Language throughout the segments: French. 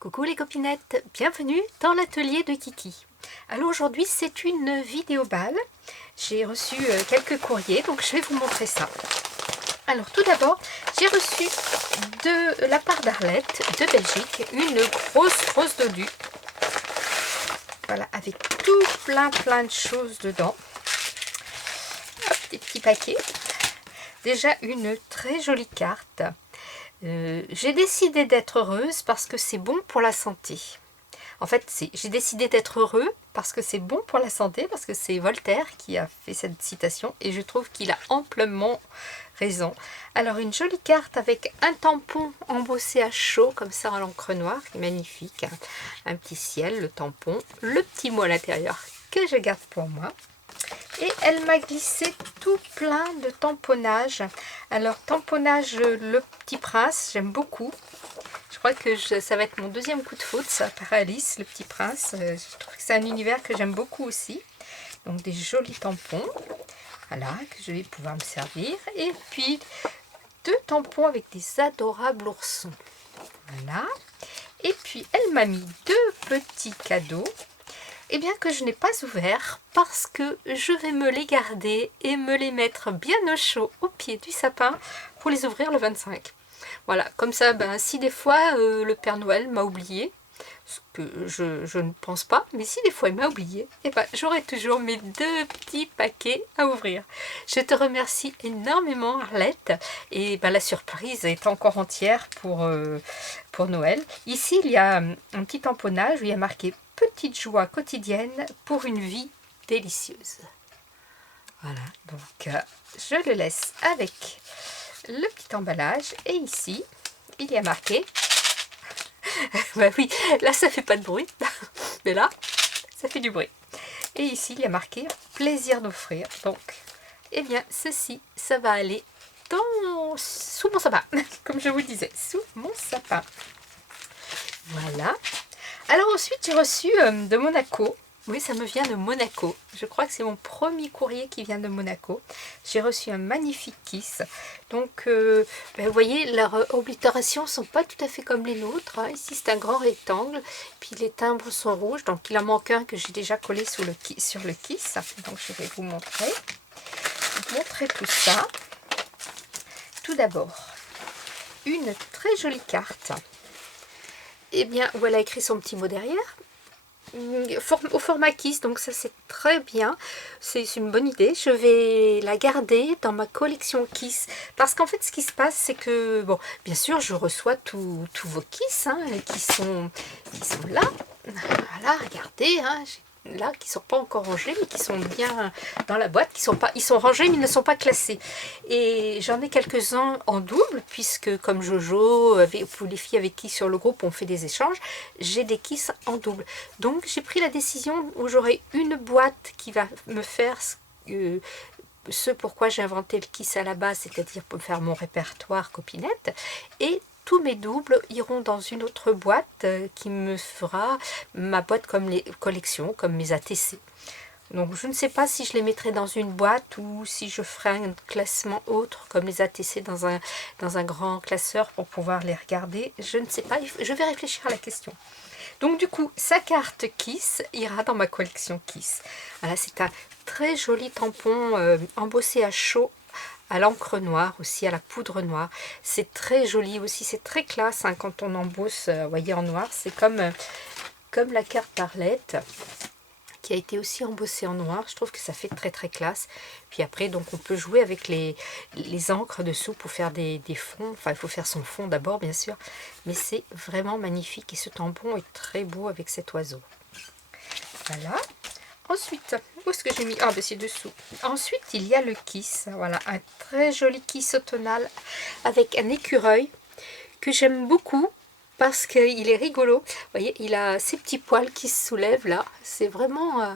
Coucou les copinettes, bienvenue dans l'atelier de Kiki. Alors aujourd'hui c'est une vidéo balle. J'ai reçu quelques courriers, donc je vais vous montrer ça. Alors tout d'abord, j'ai reçu de la part d'Arlette de Belgique une grosse dodue. Voilà, avec tout plein de choses dedans. Hop, des petits paquets. Déjà une très jolie carte. J'ai décidé d'être heureuse parce que c'est bon pour la santé. En fait, j'ai décidé d'être heureux parce que c'est bon pour la santé, parce que c'est Voltaire qui a fait cette citation et je trouve qu'il a amplement raison. Alors, une jolie carte avec un tampon embossé à chaud, comme ça à l'encre noire, magnifique. Un petit ciel, le tampon, le petit mot à l'intérieur que je garde pour moi. Et elle m'a glissé tout plein de tamponnages. Alors, tamponnage Le Petit Prince, j'aime beaucoup. Je crois que ça va être mon deuxième coup de foudre, ça, par Alice, Le Petit Prince. Je trouve que c'est un univers que j'aime beaucoup aussi. Donc, des jolis tampons, voilà, que je vais pouvoir me servir. Et puis, 2 tampons avec des adorables oursons. Voilà. Et puis, elle m'a mis 2 petits cadeaux. Eh bien que je n'ai pas ouvert parce que je vais me les garder et me les mettre bien au chaud au pied du sapin pour les ouvrir le 25. Voilà, comme ça, si des fois le Père Noël m'a oublié, ce que je ne pense pas, mais si des fois il m'a oublié, eh j'aurai toujours mes 2 petits paquets à ouvrir. Je te remercie énormément Arlette, et la surprise est encore entière pour Noël. Ici il y a un petit tamponnage où il y a marqué « Petite joie quotidienne pour une vie délicieuse ». Voilà, donc je le laisse avec le petit emballage et ici il y a marqué oui, là ça fait pas de bruit, mais là ça fait du bruit. Et ici il y a marqué plaisir d'offrir. Donc, eh bien ceci, ça va aller sous mon sapin, comme je vous le disais, sous mon sapin. Voilà. Alors ensuite j'ai reçu de Monaco. Oui, ça me vient de Monaco. Je crois que c'est mon premier courrier qui vient de Monaco. J'ai reçu un magnifique kiss. Donc, vous voyez, leurs oblitérations ne sont pas tout à fait comme les nôtres. Hein. Ici, c'est un grand rectangle. Puis les timbres sont rouges. Donc, il en manque un que j'ai déjà collé sur le kiss. Donc, je vais vous montrer tout ça. Tout d'abord, une très jolie carte. Eh bien, où elle a écrit son petit mot derrière. Au format Kiss, donc ça c'est très bien, c'est une bonne idée. Je vais la garder dans ma collection Kiss parce qu'en fait ce qui se passe c'est que, bon, bien sûr je reçois tous vos Kiss qui sont là, voilà, regardez, là qui sont pas encore rangés mais qui sont bien dans la boîte, ils sont rangés mais ils ne sont pas classés, et j'en ai quelques-uns en double puisque comme Jojo, pour les filles avec qui sur le groupe on fait des échanges, j'ai des Kiss en double. Donc j'ai pris la décision où j'aurai une boîte qui va me faire ce pourquoi j'ai inventé le Kiss à la base, c'est-à-dire pour faire mon répertoire copinette, et tous mes doubles iront dans une autre boîte qui me fera ma boîte comme les collections, comme mes ATC. Donc je ne sais pas si je les mettrai dans une boîte ou si je ferai un classement autre comme les ATC dans un grand classeur pour pouvoir les regarder. Je ne sais pas, je vais réfléchir à la question. Donc du coup, sa carte Kiss ira dans ma collection Kiss. Voilà, c'est un très joli tampon embossé à chaud, à l'encre noire aussi, à la poudre noire. C'est très joli aussi, c'est très classe quand on embosse, voyez, en noir. C'est comme la carte d'Arlette qui a été aussi embossée en noir. Je trouve que ça fait très classe. Puis après, donc on peut jouer avec les encres dessous pour faire des fonds. Enfin, il faut faire son fond d'abord, bien sûr. Mais c'est vraiment magnifique. Et ce tampon est très beau avec cet oiseau. Voilà. Ensuite, où est-ce que j'ai mis? Ah, c'est dessous. Ensuite, il y a le Kiss. Voilà, un très joli Kiss automnal avec un écureuil que j'aime beaucoup parce qu'il est rigolo. Vous voyez, il a ses petits poils qui se soulèvent là. C'est vraiment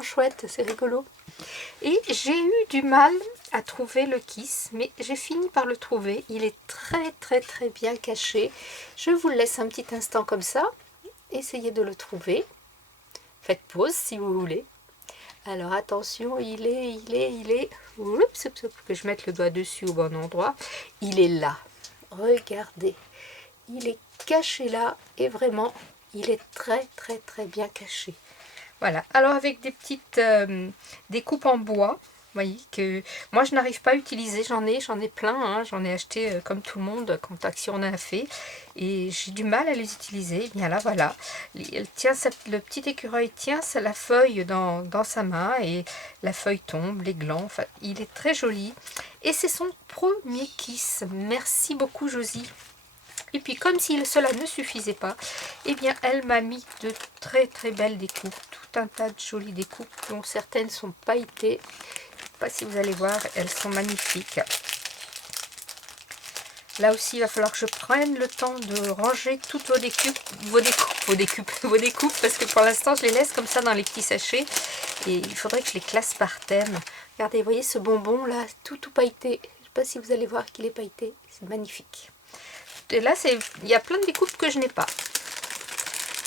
chouette, c'est rigolo. Et j'ai eu du mal à trouver le Kiss, mais j'ai fini par le trouver. Il est très bien caché. Je vous le laisse un petit instant comme ça. Essayez de le trouver. Faites pause si vous voulez. Alors attention, il est. Oups, que je mette le doigt dessus au bon endroit. Il est là. Regardez. Il est caché là, et vraiment, il est très très très bien caché. Voilà, alors avec des petites découpes en bois, vous voyez, que moi je n'arrive pas à utiliser, j'en ai plein, hein, j'en ai acheté comme tout le monde quand Action en a fait, et j'ai du mal à les utiliser. Et bien là, voilà, elle tient le petit écureuil tient la feuille dans sa main, et la feuille tombe, les glands, enfin, il est très joli. Et c'est son premier kiss. Merci beaucoup, Josie. Et puis comme si cela ne suffisait pas, eh bien elle m'a mis de très très belles découpes, tout un tas de jolies découpes dont certaines sont pailletées. Je ne sais pas si vous allez voir, elles sont magnifiques. Là aussi, il va falloir que je prenne le temps de ranger toutes vos découpes, parce que pour l'instant, je les laisse comme ça dans les petits sachets. Et il faudrait que je les classe par thème. Regardez, vous voyez ce bonbon là, tout pailleté. Je ne sais pas si vous allez voir qu'il est pailleté. C'est magnifique. Et là, il y a plein de découpes que je n'ai pas.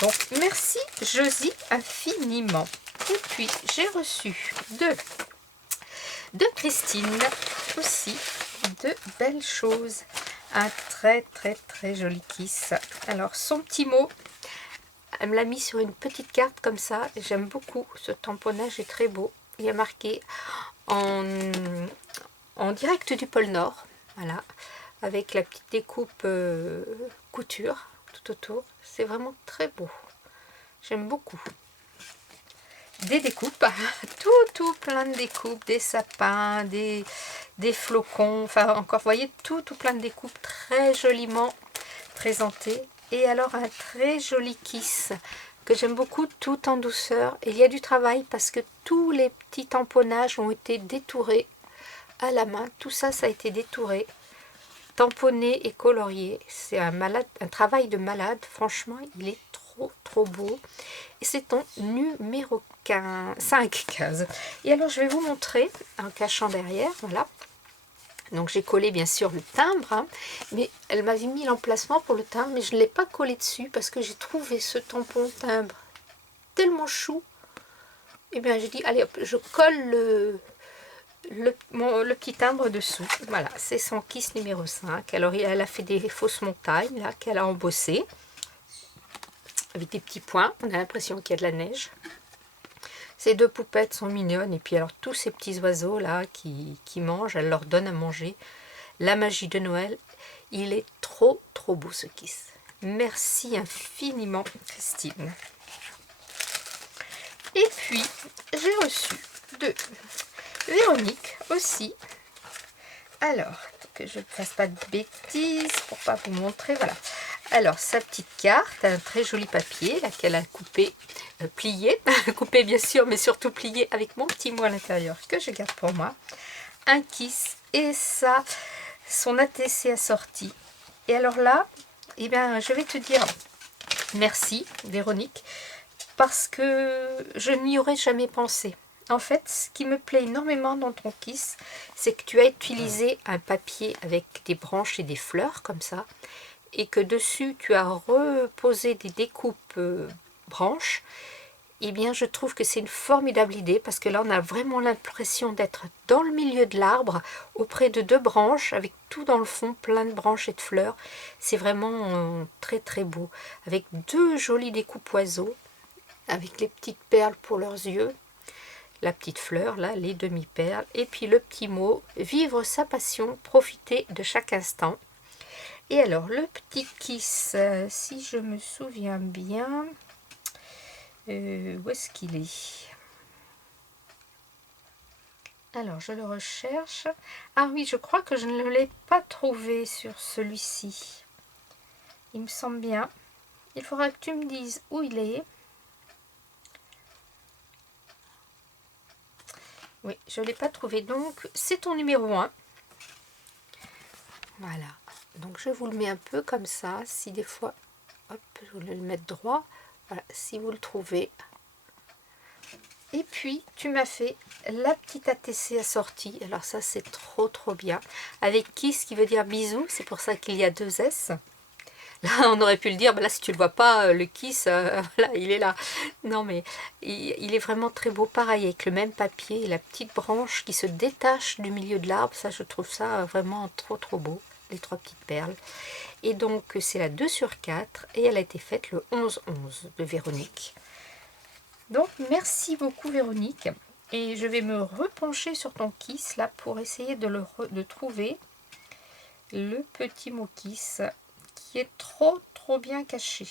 Donc, merci Josie infiniment. Et puis, j'ai reçu de Christine aussi de belles choses. Un très très très joli kiss. Alors, son petit mot, elle me l'a mis sur une petite carte comme ça. J'aime beaucoup. Ce tamponnage est très beau. Il y a marqué en direct du pôle Nord. Voilà. Avec la petite découpe couture tout autour. C'est vraiment très beau. J'aime beaucoup. Des découpes, tout plein de découpes, des sapins, des flocons, enfin encore, vous voyez, tout plein de découpes très joliment présentées. Et alors un très joli kiss que j'aime beaucoup, tout en douceur. Et il y a du travail parce que tous les petits tamponnages ont été détourés à la main. Tout ça, ça a été détouré, tamponné et colorié. C'est un travail de malade. Franchement, il est trop beau. Et c'est ton numéro 15. Et alors, je vais vous montrer en cachant derrière. Voilà. Donc, j'ai collé bien sûr le timbre. Hein, mais elle m'avait mis l'emplacement pour le timbre. Mais je ne l'ai pas collé dessus parce que j'ai trouvé ce tampon timbre tellement chou. Et bien, j'ai dit, allez hop, je colle le petit timbre dessous. Voilà, c'est son kiss numéro 5. Alors, elle a fait des fausses montagnes, là, qu'elle a embossées. Avec des petits points. On a l'impression qu'il y a de la neige. Ces deux poupettes sont mignonnes. Et puis, alors, tous ces petits oiseaux, là, qui mangent, elle leur donne à manger. La magie de Noël. Il est trop beau, ce kiss. Merci infiniment, Christine. Et puis, j'ai reçu de Véronique aussi. Alors, que je ne fasse pas de bêtises pour pas vous montrer. Voilà. Alors, sa petite carte, un très joli papier, là qu'elle a coupé, plié. Coupé bien sûr, mais surtout plié avec mon petit mot à l'intérieur que je garde pour moi. Un kiss et ça, son ATC assorti. Et alors là, eh bien, je vais te dire merci, Véronique, parce que je n'y aurais jamais pensé. En fait, ce qui me plaît énormément dans ton kiss, c'est que tu as utilisé un papier avec des branches et des fleurs comme ça, et que dessus tu as reposé des découpes branches. Eh bien, je trouve que c'est une formidable idée parce que là, on a vraiment l'impression d'être dans le milieu de l'arbre, auprès de deux branches, avec tout dans le fond, plein de branches et de fleurs. C'est vraiment très beau, avec deux jolies découpes oiseaux, avec les petites perles pour leurs yeux. La petite fleur, là, les demi-perles, et puis le petit mot, vivre sa passion, profiter de chaque instant. Et alors, le petit kiss, si je me souviens bien, où est-ce qu'il est? Alors, je le recherche. Ah oui, je crois que je ne l'ai pas trouvé sur celui-ci. Il me semble bien. Il faudra que tu me dises où il est. Oui, je ne l'ai pas trouvé. Donc, c'est ton numéro 1. Voilà. Donc, je vous le mets un peu comme ça. Si des fois, hop, je vais le mettre droit. Voilà, si vous le trouvez. Et puis, tu m'as fait la petite ATC assortie. Alors ça, c'est trop bien. Avec kiss qui veut dire bisous. C'est pour ça qu'il y a 2 S. Là, on aurait pu le dire, ben là, si tu ne le vois pas, le kiss, voilà, il est là. Non, mais il est vraiment très beau. Pareil, avec le même papier et la petite branche qui se détache du milieu de l'arbre. Ça, je trouve ça vraiment trop beau. Les 3 petites perles. Et donc c'est la 2 sur 4 et elle a été faite le 11-11 de Véronique. Donc merci beaucoup Véronique. Et je vais me repencher sur ton kiss là pour essayer de trouver le petit mot kiss qui est trop bien caché.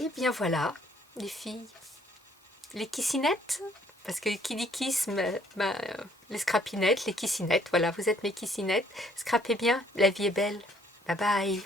Et bien voilà les filles, les kissinettes, parce que qui dit kiss, les scrapinettes, les kissinettes, voilà, vous êtes mes kissinettes. Scrapez bien, la vie est belle. Bye bye.